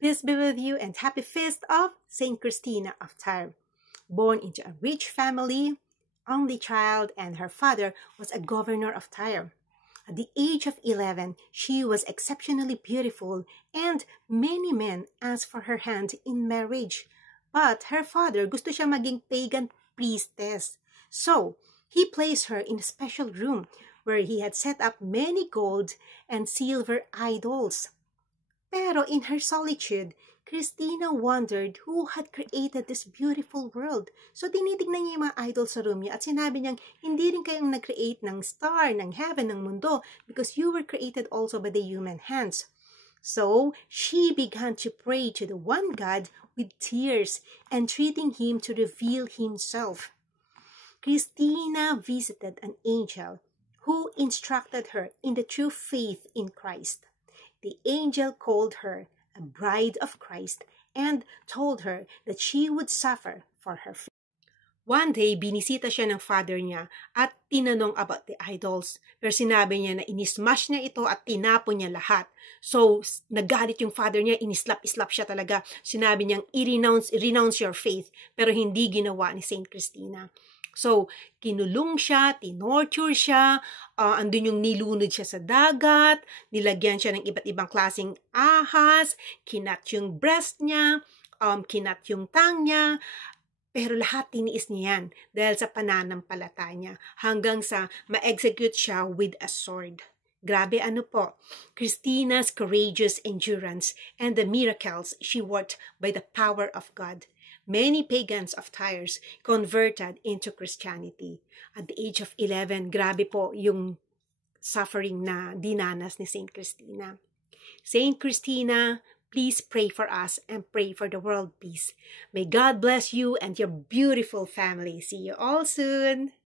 Peace be with you and happy feast of Saint Christina of Tyre. Born into a rich family, only child, and her father was a governor of Tyre. At the age of 11, she was exceptionally beautiful, and many men asked for her hand in marriage. But her father gusto siya maging pagan priestess. So, he placed her in a special room where he had set up many gold and silver idols. Pero in her solitude, Christina wondered who had created this beautiful world. So tinitignan niya yung mga idols sa room niya at sinabi niyang, hindi rin kayong nag-create ng star, ng heaven, ng mundo, because you were created also by the human hands. So she began to pray to the one God with tears, entreating him to reveal himself. Christina visited an angel who instructed her in the true faith in Christ. The angel called her a bride of Christ and told her that she would suffer for her faith. One day, binisita siya ng father niya at tinanong about the idols. Pero sinabi niya na inismash niya ito at tinapon niya lahat. So, nagalit yung father niya, inislap-islap siya talaga. Sinabi niyang, renounce your faith. Pero hindi ginawa ni Saint Christina. So, kinulong siya, tinorture siya, andun yung nilunod siya sa dagat, nilagyan siya ng iba't ibang klaseng ahas, kinat yung breast niya, kinat yung tang niya, pero lahat tiniis niya yan dahil sa pananampalataya niya hanggang sa ma-execute siya with a sword. Grabe ano po, Christina's courageous endurance and the miracles she worked by the power of God. Many pagans of Tyre converted into Christianity. At the age of 11, grabe po yung suffering na dinanas ni Saint Christina. Saint Christina, please pray for us and pray for the world peace. May God bless you and your beautiful family. See you all soon!